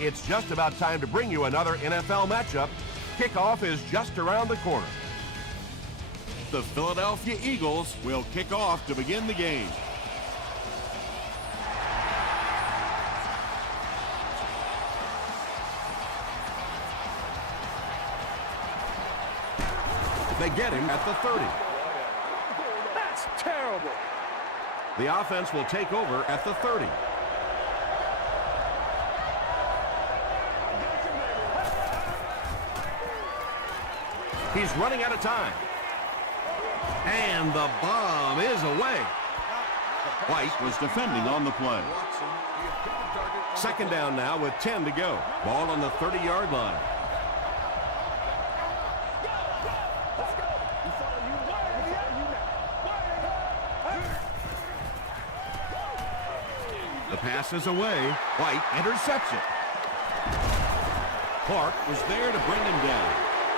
It's just about time to bring you another NFL matchup. Kickoff is just around the corner. The Philadelphia Eagles will kick off to begin the game. They get him at the 30. That's terrible. The offense will take over at the 30. He's running out of time. And the bomb is away. White was defending on the play. Second down now with 10 to go. Ball on the 30-yard line. The pass is away. White intercepts it. Clark was there to bring him down.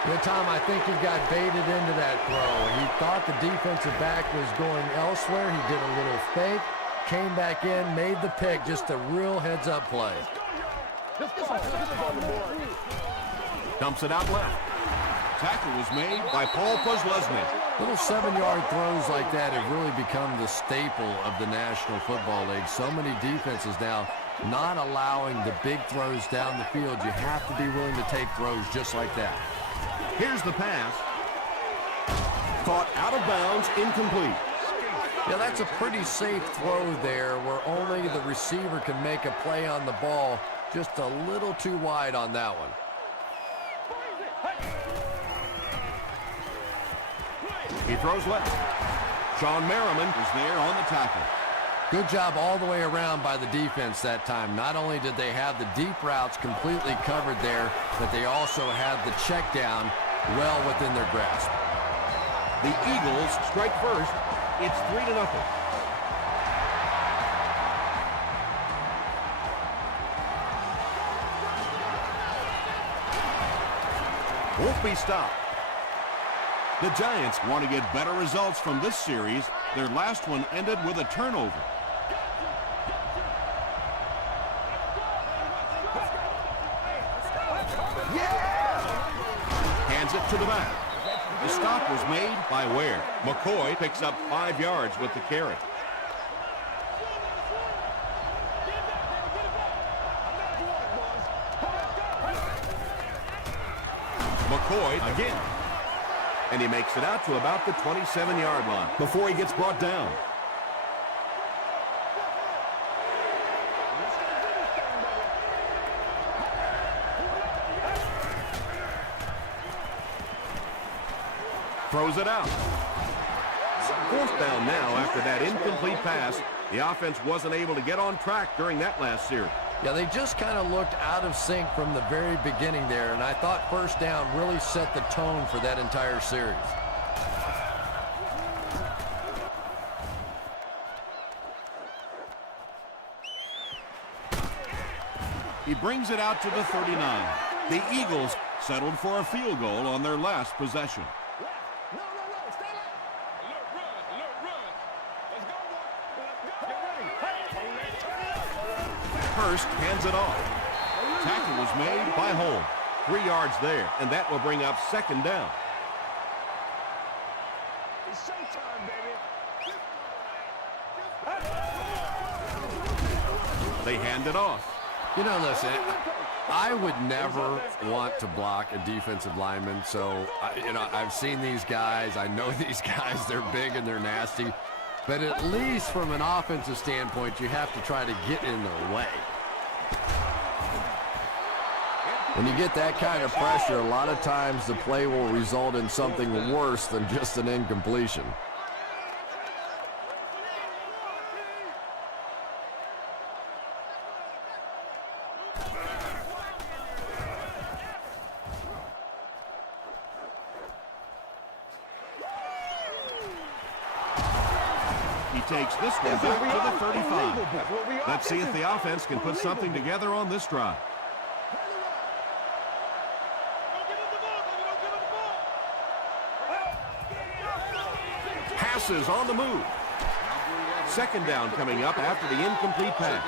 Yeah, Tom, I think he got baited into that throw. He thought the defensive back was going elsewhere. He did a little fake, came back in, made the pick. Just a real heads-up play. Dumps it out left. Tackle was made by Paul Posluszny. Little 7-yard throws like that have really become the staple of the National Football League. So many defenses now not allowing the big throws down the field. You have to be willing to take throws just like that. Here's the pass. Caught out of bounds, incomplete. Yeah, that's a pretty safe throw there where only the receiver can make a play on the ball. Just a little too wide on that one. He throws left. Sean Merriman Was there on the tackle. Good job all the way around by the defense that time. Not only did they have the deep routes completely covered there, but they also had the check down well within their grasp. The Eagles strike first. It's 3-0. Won't be stopped. The Giants want to get better results from this series. Their last one ended with a turnover. Hands it to the back. The stop was made by Ware. McCoy picks up 5 yards with the carry. McCoy again. And he makes it out to about the 27-yard line before he gets brought down. Throws it out. Fourth down now after that incomplete pass. The offense wasn't able to get on track during that last series. Yeah, they just kind of looked out of sync from the very beginning there, and I thought first down really set the tone for that entire series. He brings it out to the 39. The Eagles settled for a field goal on their last possession. Hurst hands it off. Tackle was made by Holm. 3 yards there, and that will bring up second down. It's showtime, baby. They hand it off. You know, listen, I would never want to block a defensive lineman, so, I've seen these guys. I know these guys. They're big and they're nasty. But at least from an offensive standpoint, you have to try to get in their way. When you get that kind of pressure, a lot of times the play will result in something worse than just an incompletion. He takes this one back to the 35. Let's see if the offense can put something together on this drive. Passes on the move. Second down coming up after the incomplete pass.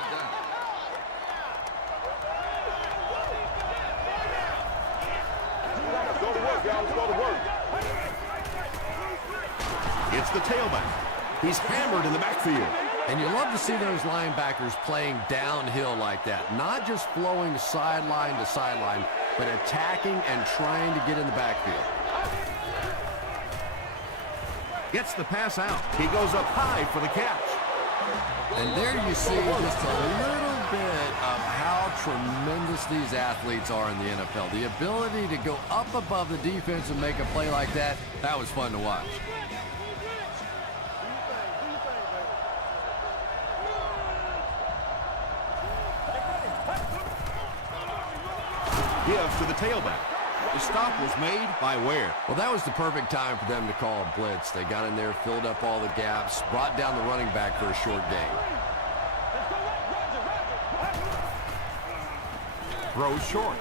the tailback. He's hammered in the backfield. And you love to see those linebackers playing downhill like that. Not just flowing sideline to sideline, but attacking and trying to get in the backfield. Gets the pass out. He goes up high for the catch. And there you see just a little bit of how tremendous these athletes are in the NFL. The ability to go up above the defense and make a play like that, that was fun to watch. Give to the tailback. The stop was made by Ware. Well, that was the perfect time for them to call a blitz. They got in there, filled up all the gaps, brought down the running back for a short gain. Throws short.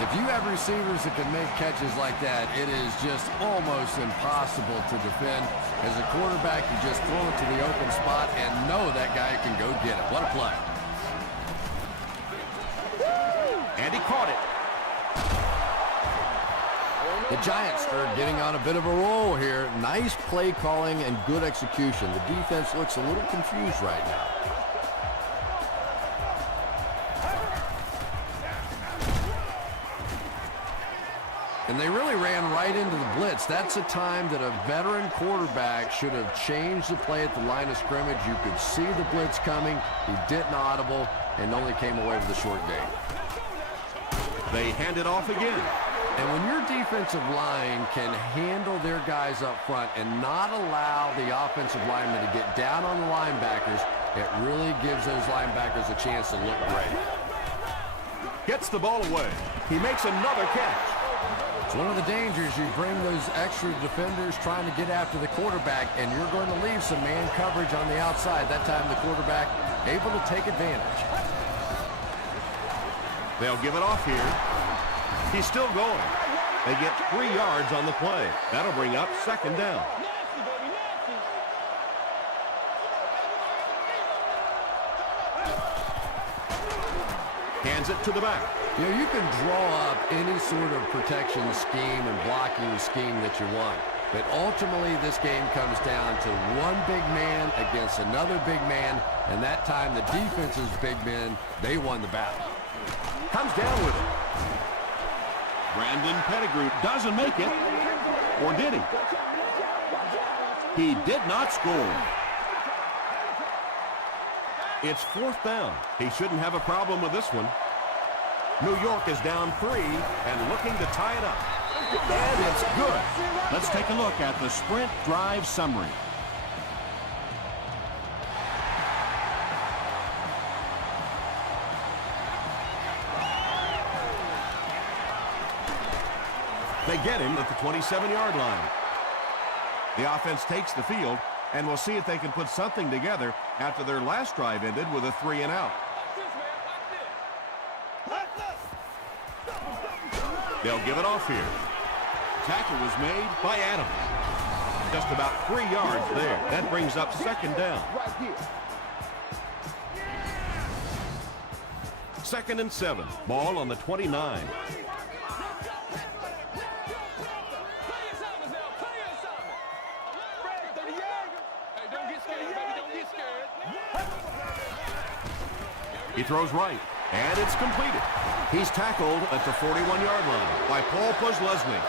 If you have receivers that can make catches like that, it is just almost impossible to defend. As a quarterback, you just throw it to the open spot and know that guy can go get it. What a play. And he caught it. The Giants are getting on a bit of a roll here. Nice play calling and good execution. The defense looks a little confused right now. And they really ran right into the blitz. That's a time that a veteran quarterback should have changed the play at the line of scrimmage. You could see the blitz coming. He didn't audible and only came away with a short gain. They hand it off again. And when your defensive line can handle their guys up front and not allow the offensive linemen to get down on the linebackers, it really gives those linebackers a chance to look great. Gets the ball away. He makes another catch. It's one of the dangers. You bring those extra defenders trying to get after the quarterback, and you're going to leave some man coverage on the outside. That time the quarterback able to take advantage. They'll give it off here. He's still going. They get 3 yards on the play. That'll bring up second down. Hands it to the back. You know, you can draw up any sort of protection scheme and blocking scheme that you want. But ultimately, this game comes down to one big man against another big man. And that time, the defense's big men, they won the battle. Comes down with it. Brandon Pettigrew doesn't make it. Or did he? He did not score. It's fourth down. He shouldn't have a problem with this one. New York is down 3 and looking to tie it up. And it's good. Let's take a look at the sprint drive summary. They get him at the 27-yard line. The offense takes the field, and we'll see if they can put something together after their last drive ended with a 3-and-out. They'll give it off here. Tackle was made by Adams. Just about 3 yards there. That brings up second down. Second and 7. Ball on the 29. He throws right, and it's completed. He's tackled at the 41-yard line by Paul Posluszny.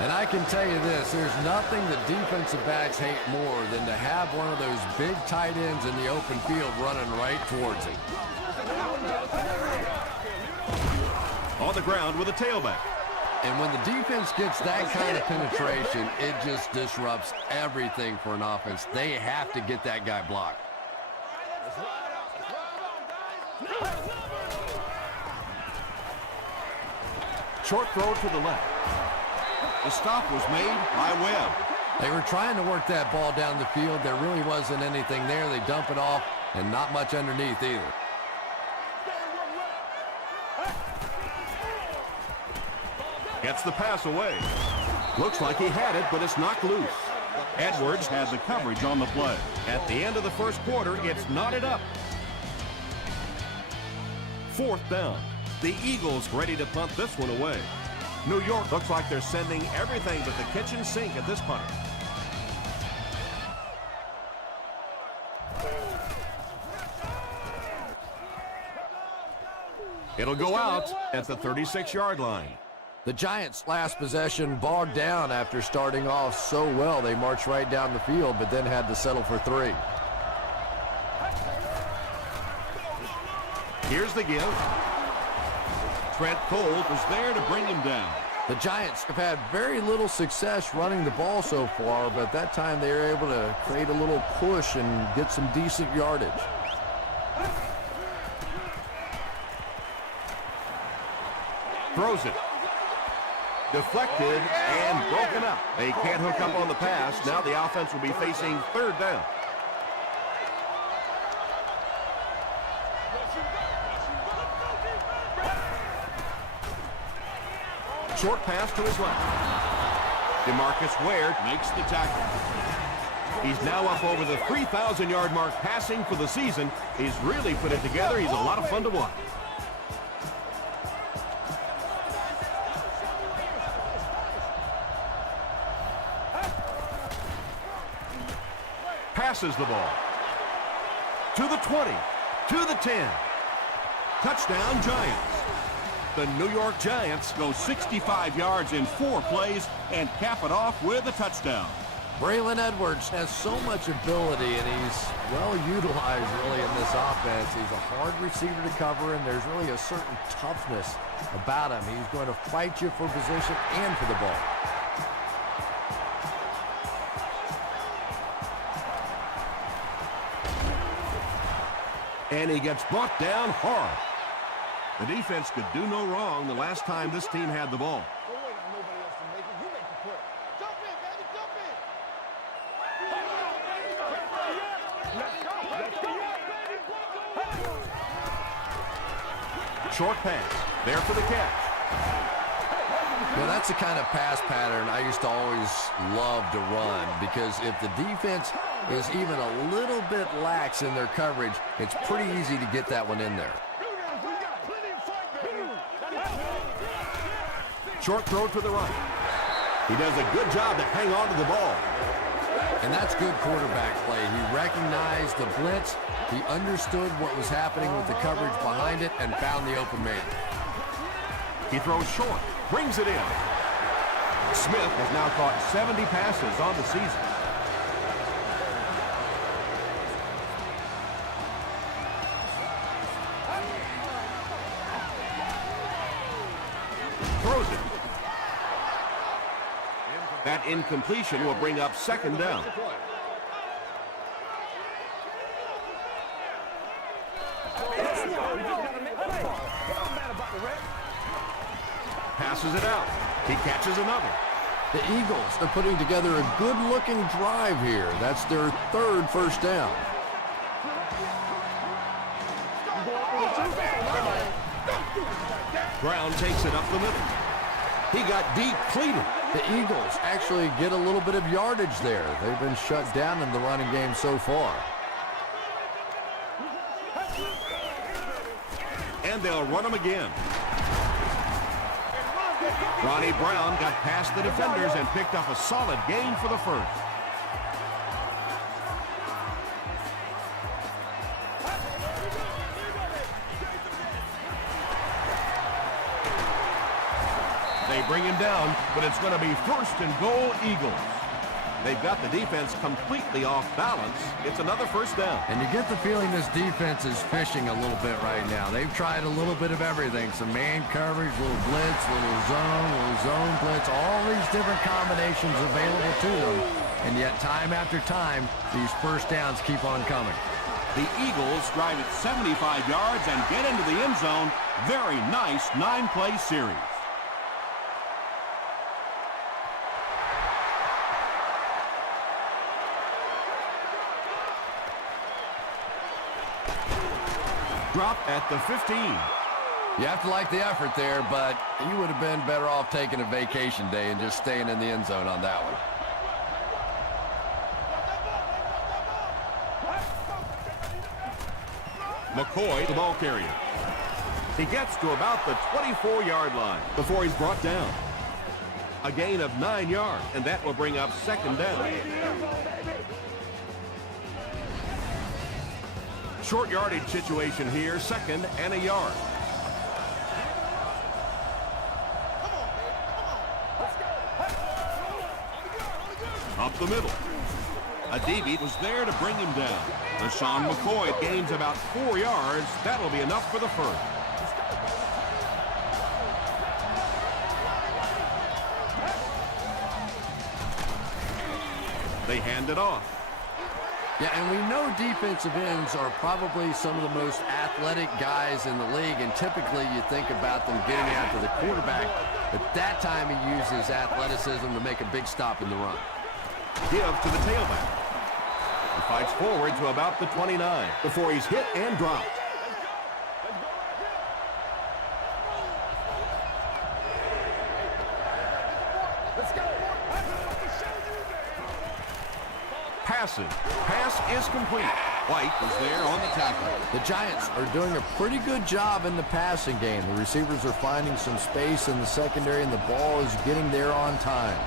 And I can tell you this, there's nothing that defensive backs hate more than to have one of those big tight ends in the open field running right towards him. On the ground with a tailback. And when the defense gets that kind of penetration, it just disrupts everything for an offense. They have to get that guy blocked. Short throw to the left. The stop was made by Webb. They were trying to work that ball down the field. There really wasn't anything there. They dump it off, and not much underneath either. Gets the pass away. Looks like he had it, but it's knocked loose. Edwards had the coverage on the play. At the end of the first quarter, it's knotted up. Fourth down. The Eagles ready to punt this one away. New York looks like they're sending everything but the kitchen sink at this punter. It'll go out at the 36-yard line. The Giants' last possession bogged down after starting off so well. They marched right down the field, but then had to settle for 3. Here's the give. Trent Cole was there to bring him down. The Giants have had very little success running the ball so far, but that time they were able to create a little push and get some decent yardage. Throws it. Deflected and broken up. They can't hook up on the pass. Now the offense will be facing 3rd down. Short pass to his left. DeMarcus Ware Makes the tackle. He's now up over the 3,000-yard mark passing for the season. He's really put it together. He's a lot of fun to watch. Passes the ball. To the 20. To the 10. Touchdown, Giants. The New York Giants Go 65 yards in 4 plays and cap it off with a touchdown. Braylon Edwards has so much ability, and he's well utilized really in this offense. He's a hard receiver to cover, and there's really a certain toughness about him. He's going to fight you for position and for the ball. And he gets brought down hard. The defense could do no wrong the last time this team had the ball. Don't wait on nobody else to make it. You make the play. Jump in, baby, jump in. Short pass. There for the catch. Well, that's the kind of pass pattern I used to always love to run, because if the defense is even a little bit lax in their coverage, it's pretty easy to get that one in there. Short throw to the right. He does a good job to hang on to the ball. And that's good quarterback play. He recognized the blitz, he understood what was happening with the coverage behind it, and found the open man. He throws short, brings it in. Smith has now caught 70 passes on the season. Throws it. That incompletion will bring up 2nd down. Passes it out. He catches another. The Eagles are putting together a good-looking drive here. That's their 3rd first down. Brown takes it up the middle. He got deep cleated. The Eagles actually get a little bit of yardage there. They've been shut down in the running game so far. And they'll run him again. Ronnie Brown got past the defenders and picked up a solid gain for the 1st. They bring him down, but it's going to be 1st and goal, Eagles. They've got the defense completely off balance. It's another 1st down. And you get the feeling this defense is fishing a little bit right now. They've tried a little bit of everything. Some man coverage, little blitz, little zone blitz, all these different combinations available to them. And yet time after time, these 1st downs keep on coming. The Eagles drive it 75 yards and get into the end zone. Very nice 9-play series. Drop at the 15. You have to like the effort there, but you would have been better off taking a vacation day and just staying in the end zone on that one. McCoy, the ball carrier. He gets to about the 24-yard line before he's brought down. A gain of 9 yards, and that will bring up 2nd down. Short yardage situation here, 2nd and a yard. Up the middle. Adibi was there to bring him down. LaShawn McCoy Gains about 4 yards. That'll be enough for the first. They hand it off. Yeah, and we know defensive ends are probably some of the most athletic guys in the league, and typically you think about them getting after the quarterback, but that time he uses athleticism to make a big stop in the run. Give to the tailback. He fights forward to about the 29 before he's hit and dropped. Passes. Pass is complete. White was there on the tackle. The Giants are doing a pretty good job in the passing game. The receivers are finding some space in the secondary, and the ball is getting there on time.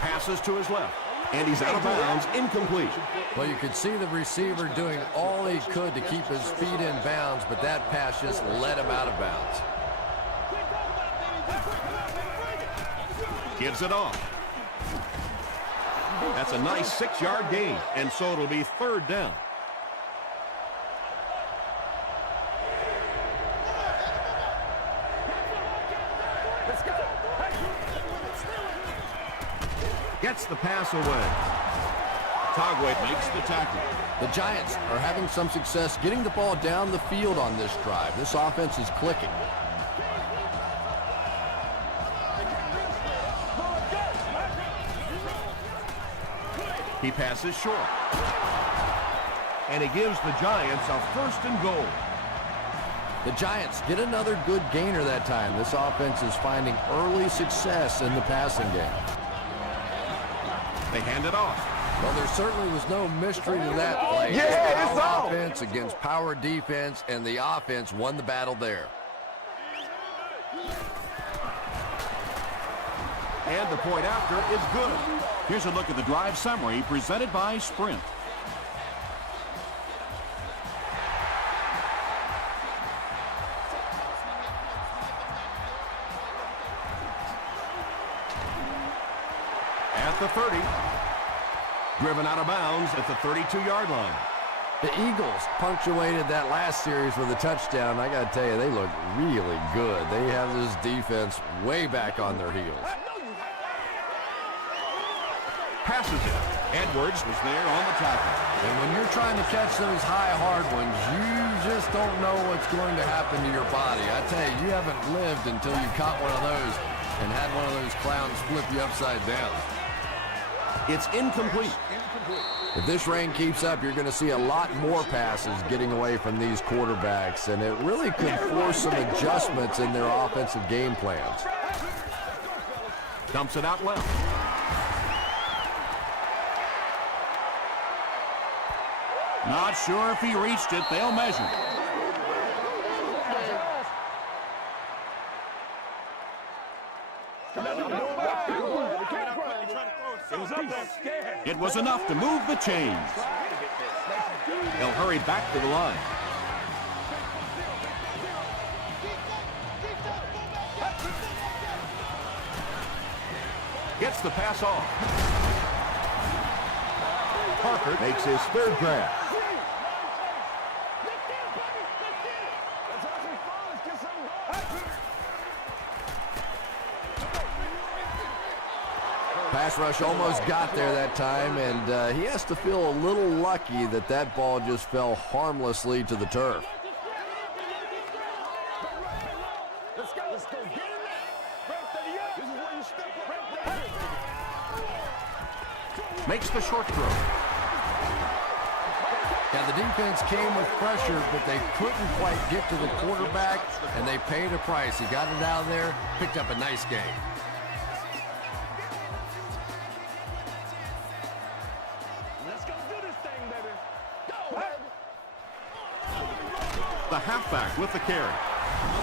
Passes to his left. And he's out of bounds, incomplete. Well, you could see the receiver doing all he could to keep his feet in bounds, but that pass just let him out of bounds. Gives it off. That's a nice 6-yard gain, and so it'll be 3rd down. Gets the pass away. Togway makes the tackle. The Giants are having some success getting the ball down the field on this drive. This offense is clicking. He passes short. And he gives the Giants a 1st and goal. The Giants get another good gainer that time. This offense is finding early success in the passing game. They hand it off. Well, there certainly was no mystery to that play. Yeah, it's on. Offense against power defense, and the offense won the battle there. And the point after is good. Here's a look at the drive summary presented by Sprint. At the 30. Driven out of bounds at the 32-yard line. The Eagles punctuated that last series with a touchdown. I got to tell you, they look really good. They have this defense way back on their heels. Passes it. Edwards was there on the tackle. And when you're trying to catch those high, hard ones, you just don't know what's going to happen to your body. I tell you, you haven't lived until you caught one of those and had one of those clowns flip you upside down. It's incomplete. If this rain keeps up, you're going to see a lot more passes getting away from these quarterbacks, and it really could force some adjustments in their offensive game plans. Dumps it out left. Not sure if he reached it. They'll measure. It was enough to move the chains. They'll hurry back to the line. Gets the pass off. Parker makes his 3rd grab. Pass rush almost got there that time, and he has to feel a little lucky that that ball just fell harmlessly to the turf. Let's go. Get in there. This is where you step up. Makes the short throw. Yeah, the defense came with pressure, but they couldn't quite get to the quarterback, and they paid a price. He got it out of there, picked up a nice game. The halfback with the carry.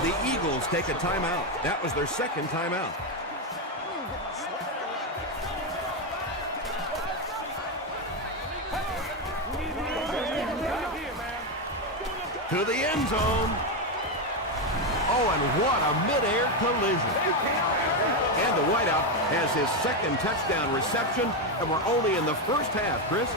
The Eagles take a timeout. That was their 2nd timeout. To the end zone. Oh, and what a midair collision. And the wideout has his second touchdown reception, and we're only in the first half, Chris.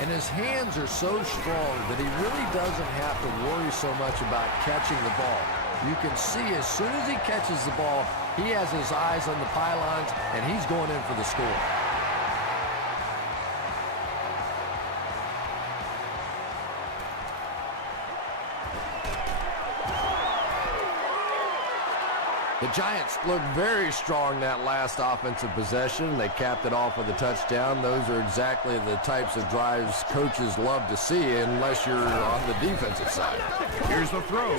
And his hands are so strong that he really doesn't have to worry so much about catching the ball. You can see as soon as he catches the ball, he has his eyes on the pylons, and he's going in for the score. The Giants looked very strong that last offensive possession. They capped it off with a touchdown. Those are exactly the types of drives coaches love to see unless you're on the defensive side. Here's the throw.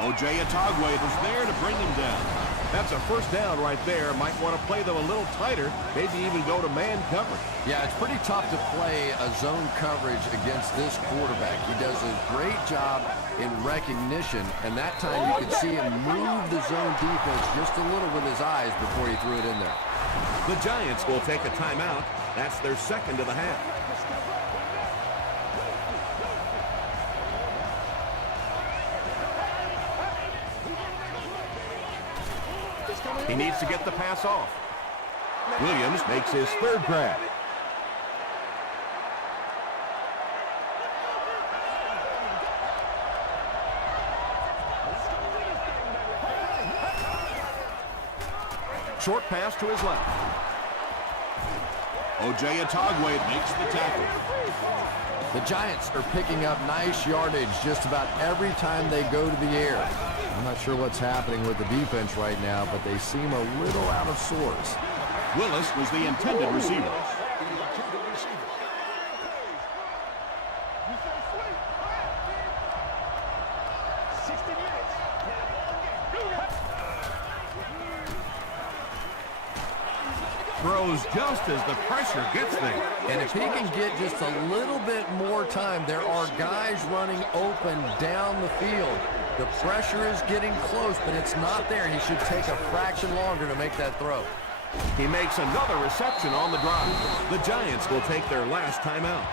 O.J. Atogwe was there to bring him down. That's a first down right there. Might want to play them a little tighter, maybe even go to man coverage. Yeah, it's pretty tough to play a zone coverage against this quarterback. He does a great job in recognition, and that time you could see him move the zone defense just a little with his eyes before he threw it in there. The Giants will take a timeout. That's their second of the half. He needs to get the pass off. Williams makes his third grab. Short pass to his left. O.J. Atogwe makes the tackle. The Giants are picking up nice yardage just about every time they go to the air. I'm not sure what's happening with the defense right now, but they seem a little out of sorts. Willis was the intended receiver. Throws just as the pressure gets there. And if he can get just a little bit more time, there are guys running open down the field. The pressure is getting close, but it's not there. He should take a fraction longer to make that throw. He makes another reception on the drive. The Giants will take their last timeout.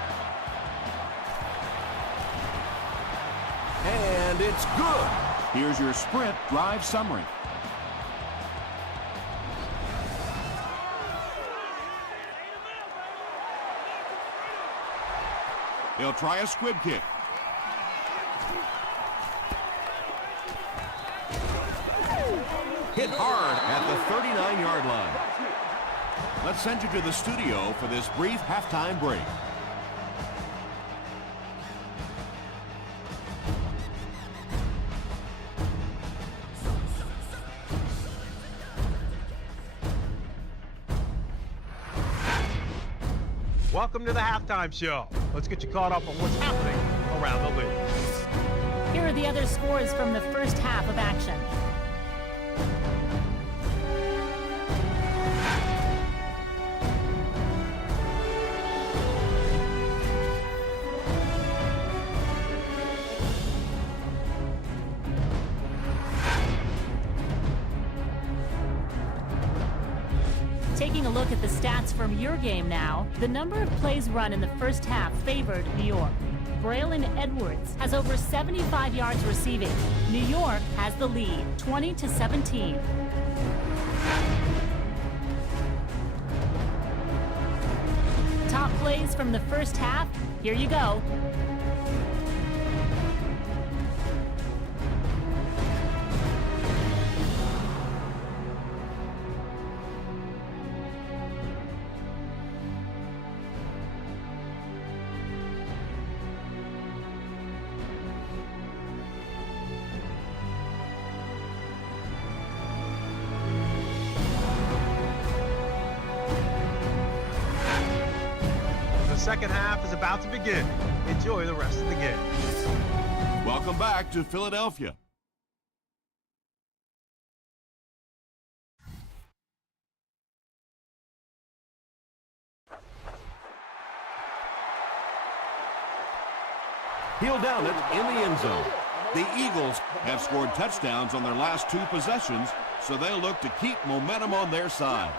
And it's good. Here's your sprint drive summary. They'll try a squib kick. Hit hard at the 39-yard line. Let's send you to the studio for this brief halftime break. Welcome to the halftime show. Let's get you caught up on what's happening around the league. Here are the other scores from the first half of action. Taking a look at the stats from your game now, the number of plays run in the first half favored New York. Braylon Edwards has over 75 yards receiving. New York has the lead, 20-17. Top plays from the first half, here you go. The second half is about to begin. Enjoy the rest of the game. Welcome back to Philadelphia. He'll down it in the end zone. The Eagles have scored touchdowns on their last two possessions, so they'll look to keep momentum on their side.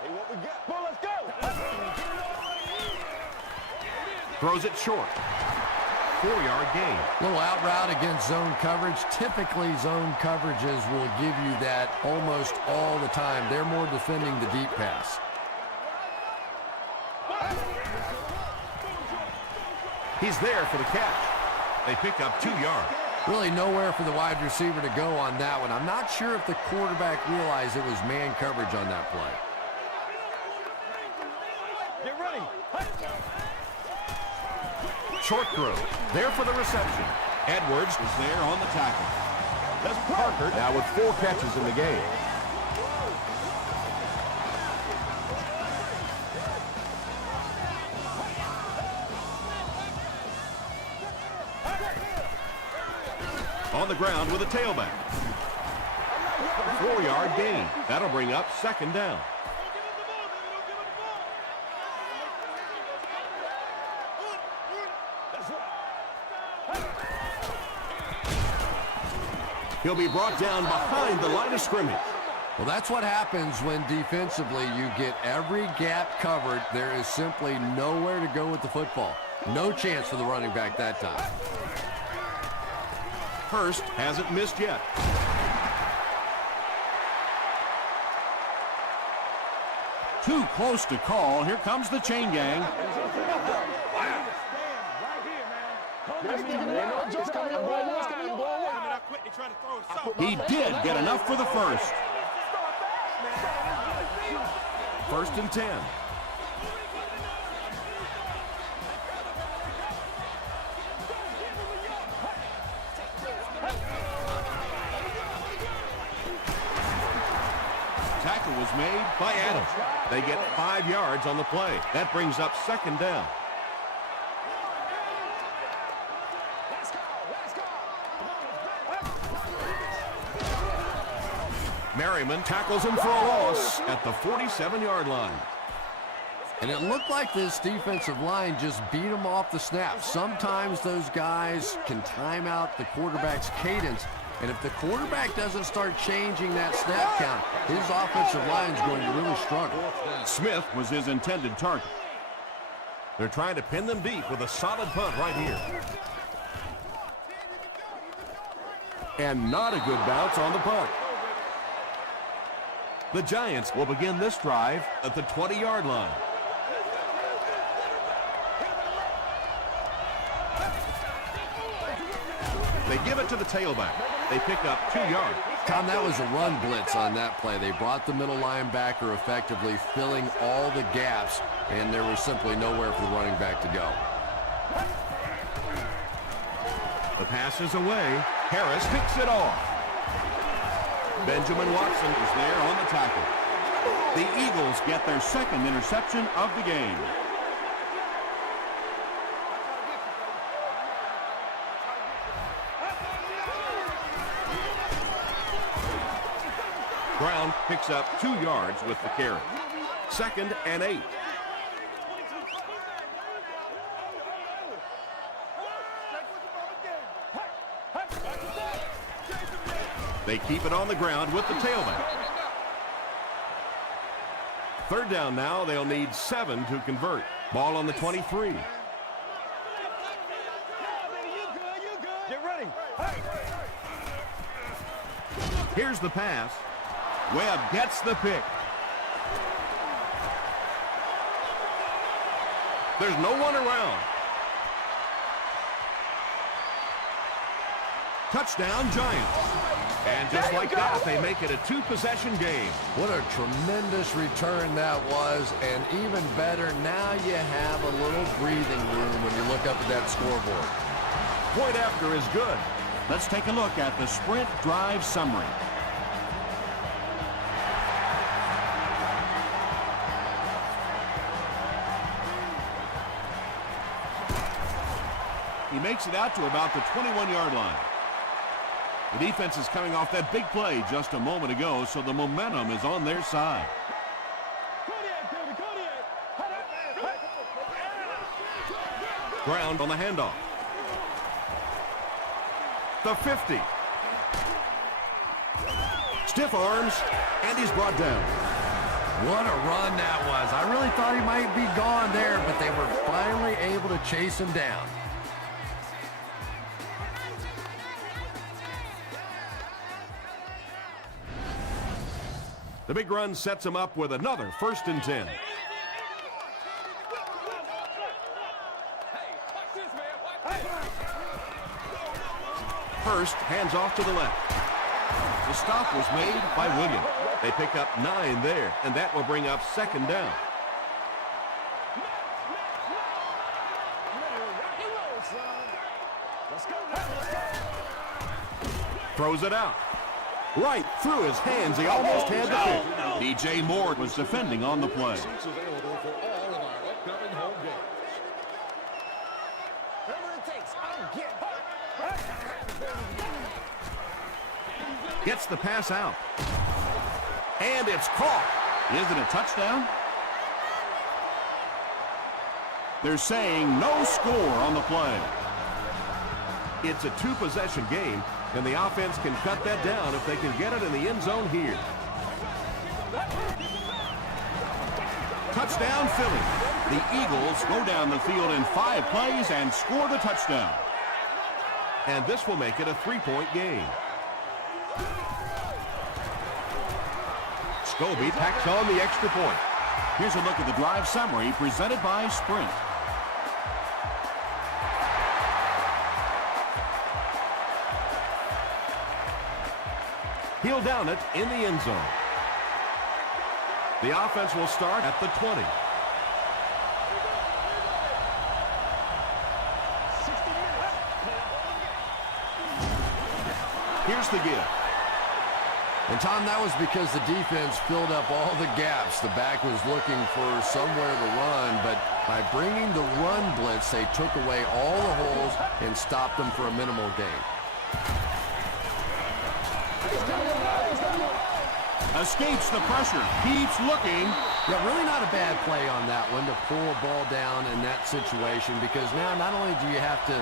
Hey, what we got? Well, let's go. Throws it short. 4-yard gain. Little out route against zone coverage. Typically, zone coverages will give you that almost all the time. They're more defending the deep pass. He's there for the catch. They pick up 2 yards. Really nowhere for the wide receiver to go on that one. I'm not sure if the quarterback realized it was man coverage on that play. Get ready. Short throw. There for the reception. Edwards Was there on the tackle. That's Parker now with 4 catches in the game. On the ground with a tailback. 4-yard gain. That'll bring up 2nd down. He'll be brought down behind the line of scrimmage. Well, that's what happens when defensively you get every gap covered. There is simply nowhere to go with the football. No chance for the running back that time. Hurst hasn't missed yet. Too close to call. Here comes the chain gang. He did get enough for the first. 1st and 10. Tackle was made by Adams. They get 5 yards on the play. That brings up 2nd down. Merriman tackles him for a loss at the 47-yard line. And it looked like this defensive line just beat him off the snap. Sometimes those guys can time out the quarterback's cadence. And if the quarterback doesn't start changing that snap count, his offensive line is going to really struggle. Smith was his intended target. They're trying to pin them deep with a solid punt right here. And not a good bounce on the punt. The Giants will begin this drive at the 20-yard line. They give it to the tailback. They pick up 2 yards. Tom, that was a run blitz on that play. They brought the middle linebacker effectively filling all the gaps, and there was simply nowhere for the running back to go. The pass is away. Harris picks it off. Benjamin Watson Is there on the tackle. The Eagles get their 2nd interception of the game. Brown picks up 2 yards with the carry. 2nd and 8. They keep it on the ground with the tailback. 3rd down now. They'll need 7 to convert. Ball on the 23. Get ready. Here's the pass. Webb gets the pick. There's no one around. Touchdown, Giants. And just like that, they make it a 2-possession game. What a tremendous return that was, and even better, now you have a little breathing room when you look up at that scoreboard. Point after is good. Let's take a look at the sprint drive summary. He makes it out to about the 21-yard line. The defense is coming off that big play just a moment ago, so the momentum is on their side. Ground on the handoff. The 50. Stiff arms, and he's brought down. What a run that was. I really thought he might be gone there, but they were finally able to chase him down. The big run sets him up with another 1st and 10. Hurst hands off to the left. The stop was made by Williams. They pick up 9 there, and that will bring up 2nd down. Throws it out. Right through his hands. He almost had the pick. DJ Moore was defending on the play. Seats available for all of our upcoming home games. Whatever it takes, I'll get. Gets the pass out. And it's caught. Is it a touchdown? They're saying no score on the play. It's a 2-possession game, and the offense can cut that down if they can get it in the end zone here. Touchdown, Philly. The Eagles go down the field in 5 plays and score the touchdown. And this will make it a 3-point game. Scobie tacks on the extra point. Here's a look at the drive summary presented by Sprint. He'll down it in the end zone. The offense will start at the 20. Here's the give. And Tom, that was because the defense filled up all the gaps. The back was looking for somewhere to run, but by bringing the run blitz, they took away all the holes and stopped them for a minimal gain. Escapes the pressure, keeps looking. Yeah, really not a bad play on that one to pull a ball down in that situation, because now not only do you have to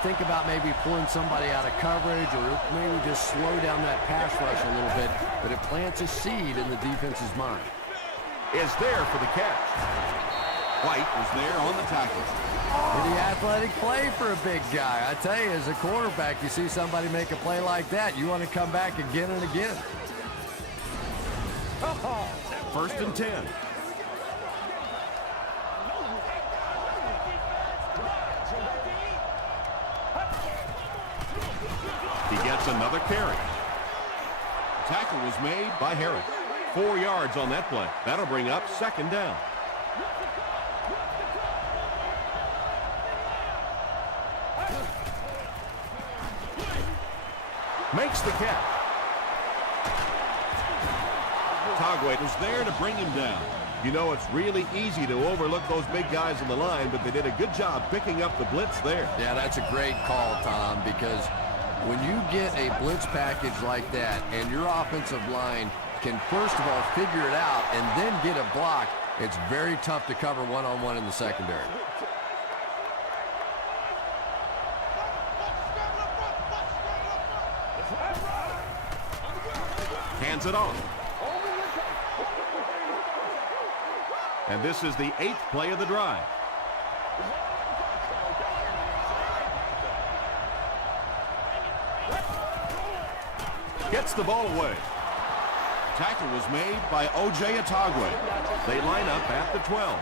think about maybe pulling somebody out of coverage or maybe just slow down that pass rush a little bit, but it plants a seed in the defense's mind. Is there for the catch. White was there on the tackle. Pretty athletic play for a big guy. I tell you, as a quarterback, you see somebody make a play like that, you want to come back again and again. 1st and 10. He gets another carry. Tackle was made By Harris. 4 yards on that play. That'll bring up 2nd down. Makes the catch. Tagway was there to bring him down. You know, it's really easy to overlook those big guys on the line, but they did a good job picking up the blitz there. Yeah, that's a great call, Tom, because when you get a blitz package like that and your offensive line can first of all figure it out and then get a block, it's very tough to cover one-on-one in the secondary. Hands it off. And this is the 8th play of the drive. Gets the ball away. Tackle was made by O.J. Atagwe. They line up at the 12.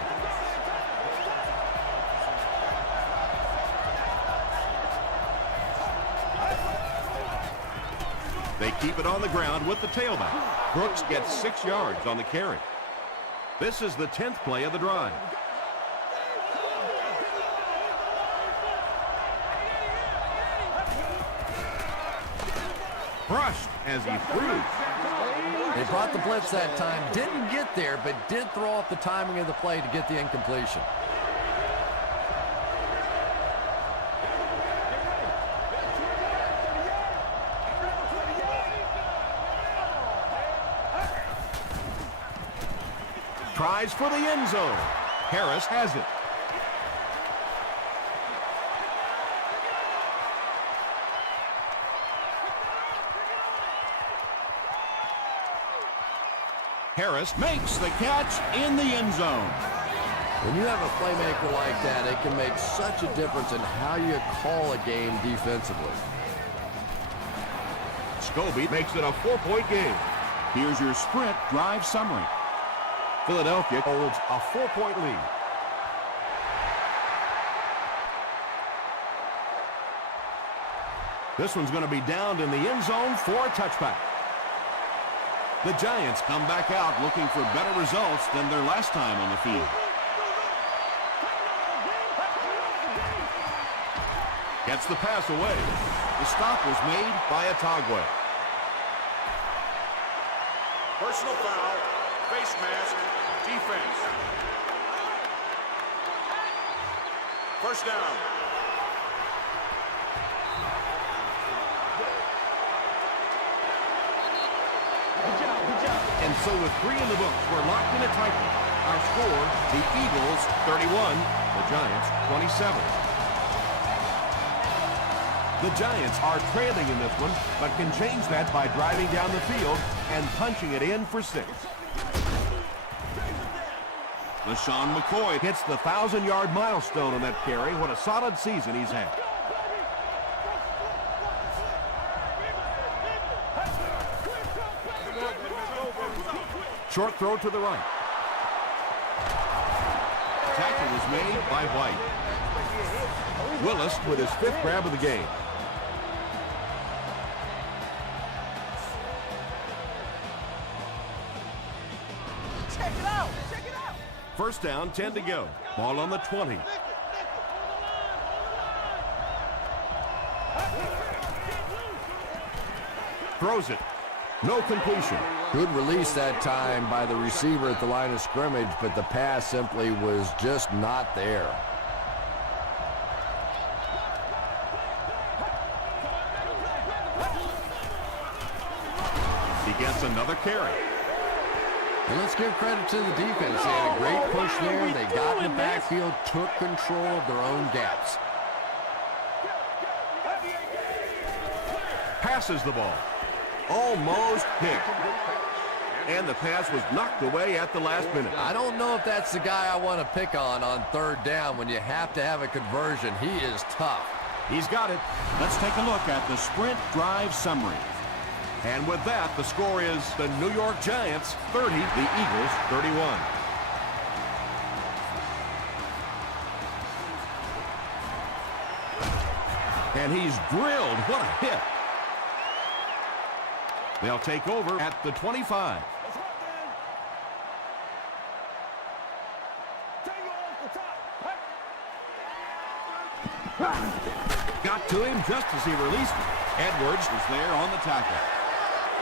They keep it on the ground with the tailback. Brooks gets 6 yards on the carry. This is the 10th play of the drive. Brushed as he threw. They brought the blitz that time, didn't get there, but did throw off the timing of the play to get the incompletion. Tries for the end zone. Harris has it. Harris Makes the catch in the end zone. When you have a playmaker like that, it can make such a difference in how you call a game defensively. Scobie makes it a 4-point game. Here's your sprint drive summary. Philadelphia holds a 4-point lead. This one's going to be downed in the end zone for a touchback. The Giants come back out looking for better results than their last time on the field. Gets the pass away. The stop was made by Atagwe. Personal foul, face mask, defense. First down. And so with 3 in the books, we're locked in a tight one. Our score, the Eagles 31, the Giants 27. The Giants are trailing in this one, but can change that by driving down the field and punching it in for 6. LaShawn McCoy Hits the 1,000-yard milestone on that carry. What a solid season he's had. Short throw to the right. tackle was made by White. Willis with his 5th grab of the game. Check it out. Check it out. First down, 10 to go. Ball on the 20. Throws it. No completion. Good release that time by the receiver at the line of scrimmage, but the pass simply was just not there. He gets another carry. And let's give credit to the defense. They had a great push there. They got in the backfield, took control of their own gaps. Passes the ball. Almost hit. And the pass was knocked away at the last minute. I don't know if that's the guy I want to pick on third down when you have to have a conversion. He is tough. He's got it. Let's take a look at the sprint drive summary. And with that, the score is the New York Giants 30, the Eagles 31. And he's drilled. What a hit. They'll take over at the 25. Got to him just as he released it. Edwards was there on the tackle.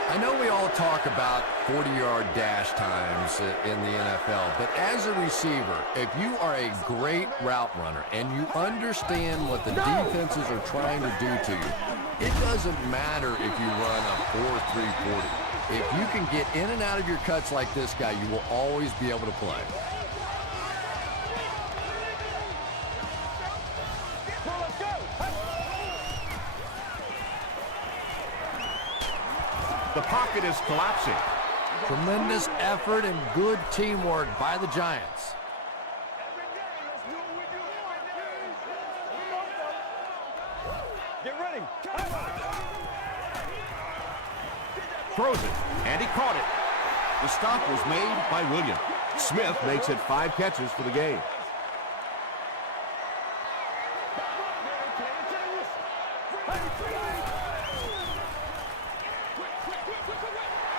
I know we all talk about 40-yard dash times in the NFL, but as a receiver, if you are a great route runner and you understand what the defenses are trying to do to you, it doesn't matter if you run a 4.3 40. If you can get in and out of your cuts like this guy, you will always be able to play. The pocket is collapsing. Tremendous effort and good teamwork by the Giants. Get ready. Throws it, and he caught it. The stop was made by Williams. Smith makes it 5 catches for the game.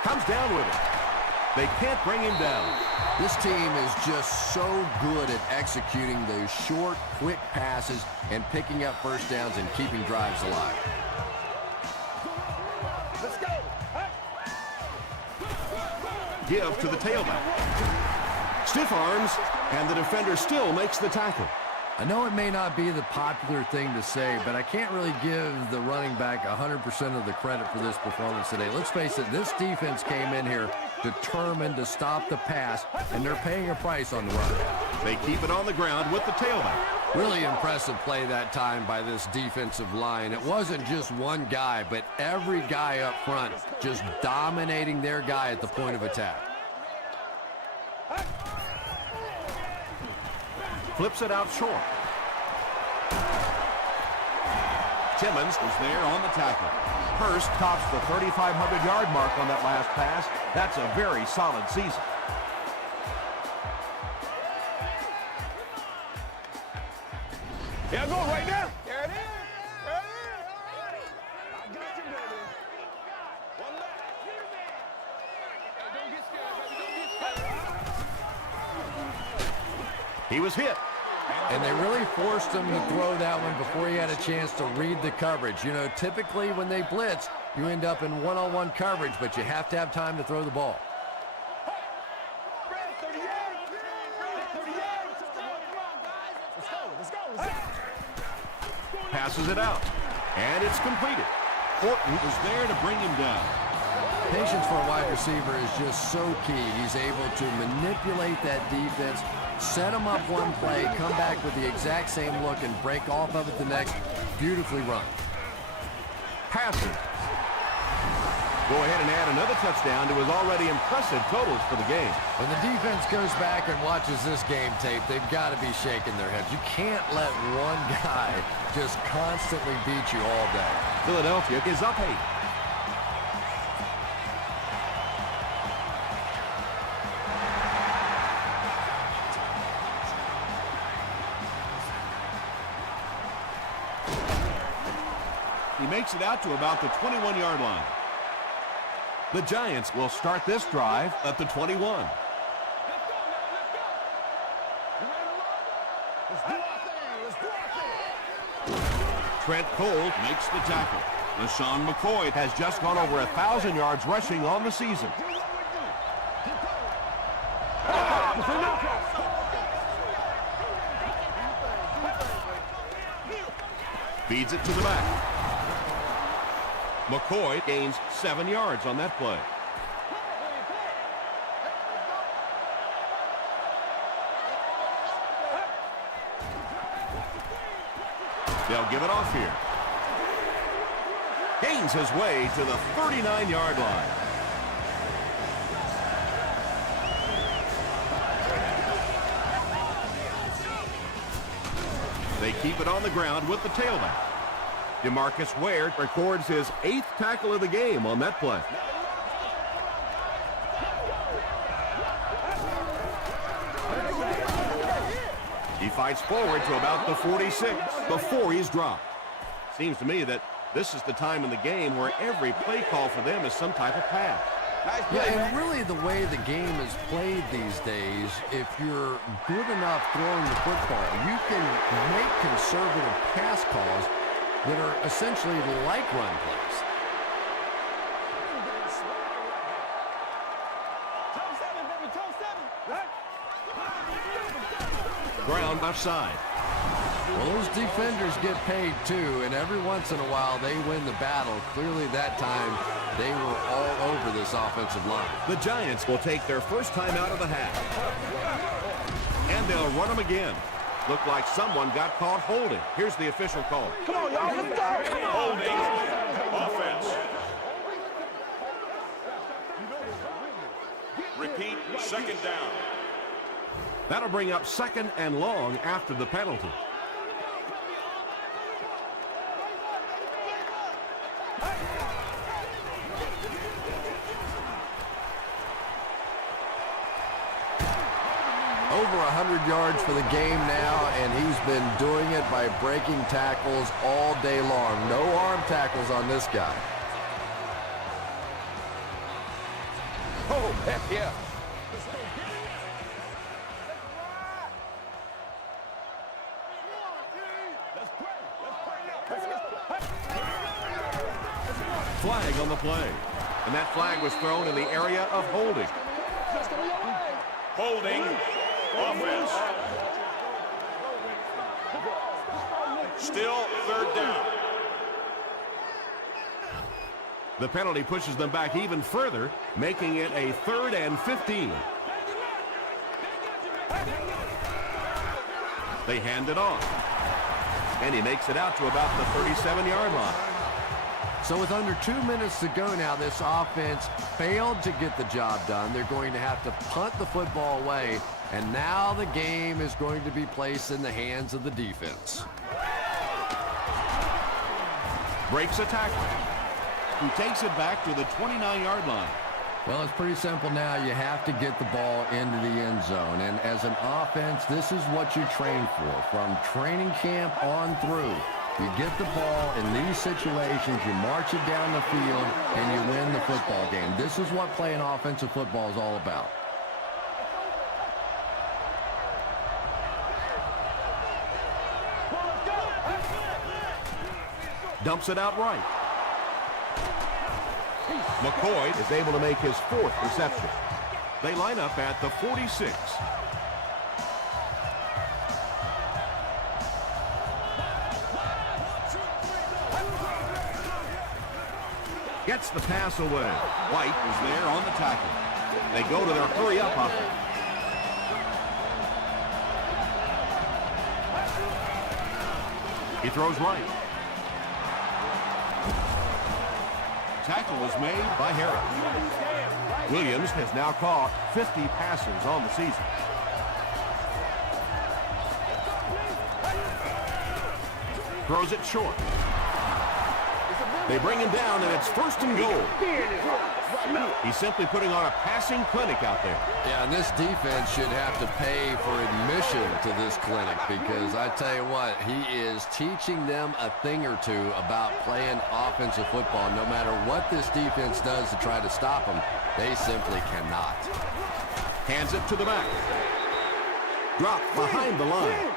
Comes down with it. They can't bring him down. This team is just so good at executing those short, quick passes and picking up first downs and keeping drives alive. Let's go. Give to the tailback. Stiff arms, and the defender still makes the tackle. I know it may not be the popular thing to say, but I can't really give the running back 100% of the credit for this performance today. Let's face it, this defense came in here determined to stop the pass, and they're paying a price on the run. They keep it on the ground with the tailback. Really impressive play that time by this defensive line. It wasn't just one guy, but every guy up front just dominating their guy at the point of attack. Flips it out short. 10 Simmons was there on the tackle. Hurst tops the 3,500-yard mark on that last pass. That's a very solid season. Yeah, go right now. There it is. There it is. I got you, baby. One back. Hey, don't get scared, baby. Don't get scared. He was hit. And they really forced him to throw that one before he had a chance to read the coverage. You know, typically when they blitz, you end up in one-on-one coverage, but you have to have time to throw the ball. Passes it out. And it's completed. Horton was there to bring him down. Patience for a wide receiver is just so key. He's able to manipulate that defense, set them up one play, come back with the exact same look, and break off of it the next. Beautifully run. Passes. Go ahead and add another touchdown to his already impressive totals for the game. When the defense goes back and watches this game tape, they've got to be shaking their heads. You can't let one guy just constantly beat you all day. Philadelphia is up 8. He makes it out to about the 21-yard line. The Giants will start this drive at the 21. Let's go. Let's do our thing. Let's do our thing. Trent Cole Makes the tackle. LaShawn McCoy has just gone over 1,000 yards rushing on the season. Do what we do. Keep going. Feeds it to the back. McCoy gains 7 yards on that play. They'll give it off here. Gains his way to the 39-yard line. They keep it on the ground with the tailback. DeMarcus Ware records his 8th tackle of the game on that play. He fights forward to about the 46 before he's dropped. Seems to me that this is the time in the game where every play call for them is some type of pass. Yeah, and really the way the game is played these days, if you're good enough throwing the football, you can make conservative pass calls that are essentially like run plays. Ground offside. Well, those defenders get paid too, and every once in a while they win the battle. Clearly that time they were all over this offensive line. The Giants will take their first time out of the half. And they'll run them again. Looked like someone got caught holding. Here's the official call. Come on, y'all. Let's go. Holding. Offense. Repeat, second down. That'll bring up 2nd and long after the penalty. Over 100 yards for the game now, and he's been doing it by breaking tackles all day long. No arm tackles on this guy. Oh, heck yeah. Flag on the play. And that flag was thrown in the area of holding. Holding. Offense. Still third down. The penalty pushes them back even further, making it a 3rd and 15. They hand it off. And he makes it out to about the 37-yard line. So with under 2 minutes to go now, this offense failed to get the job done. They're going to have to punt the football away, and now the game is going to be placed in the hands of the defense. Breaks a tackle. He takes it back to the 29-yard line. Well, it's pretty simple now. You have to get the ball into the end zone. And as an offense, this is what you train for. From training camp on through, you get the ball in these situations, you march it down the field, and you win the football game. This is what playing offensive football is all about. Dumps it out right. McCoy is able to make his 4th reception. They line up at the 46. Gets the pass away. White is there on the tackle. They go to their hurry-up offense. He throws right. Tackle was made by Harris. Williams has now caught 50 passes on the season. Throws it short. They bring him down, and it's 1st and goal. He's simply putting on a passing clinic out there. Yeah, and this defense should have to pay for admission to this clinic because I tell you what, he is teaching them a thing or two about playing offensive football. No matter what this defense does to try to stop them, they simply cannot. Hands it to the back. Dropped behind the line.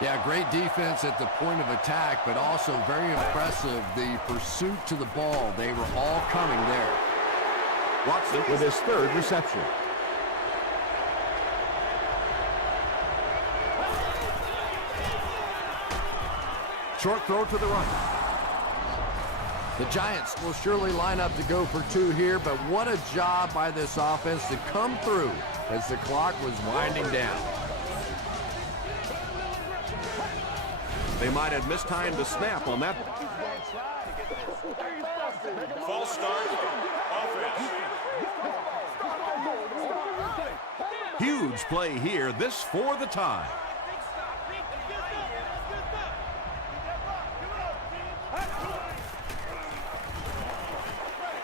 Yeah, great defense at the point of attack, but also very impressive the pursuit to the ball. They were all coming there. Watson with his 3rd reception. Short throw to the right. The Giants will surely line up to go for 2 here, but what a job by this offense to come through as the clock was winding down. They might have mistimed the snap on that. False start. Offense. Huge play here. This for the tie.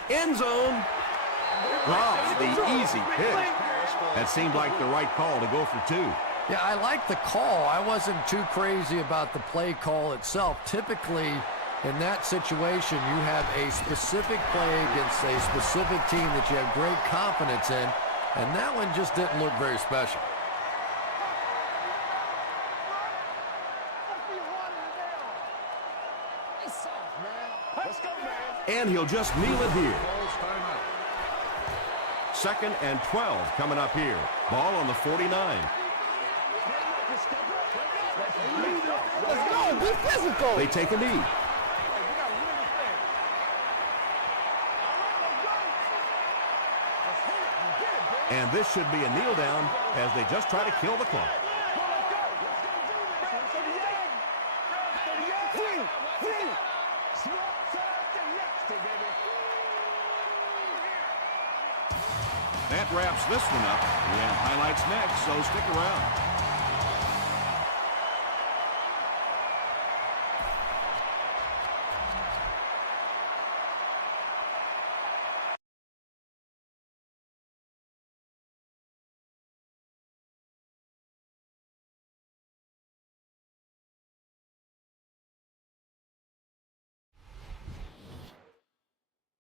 End zone. Drops the easy pitch. That seemed like the right call to go for 2. Yeah, I like the call. I wasn't too crazy about the play call itself. Typically, in that situation, you have a specific play against a specific team that you have great confidence in, and that one just didn't look very special. And he'll just kneel it here. 2nd and 12 coming up here. Ball on the 49. Let's go. Be physical. They take a knee. And this should be a kneel down as they just try to kill the clock. That wraps this one up. We have highlights next, so stick around.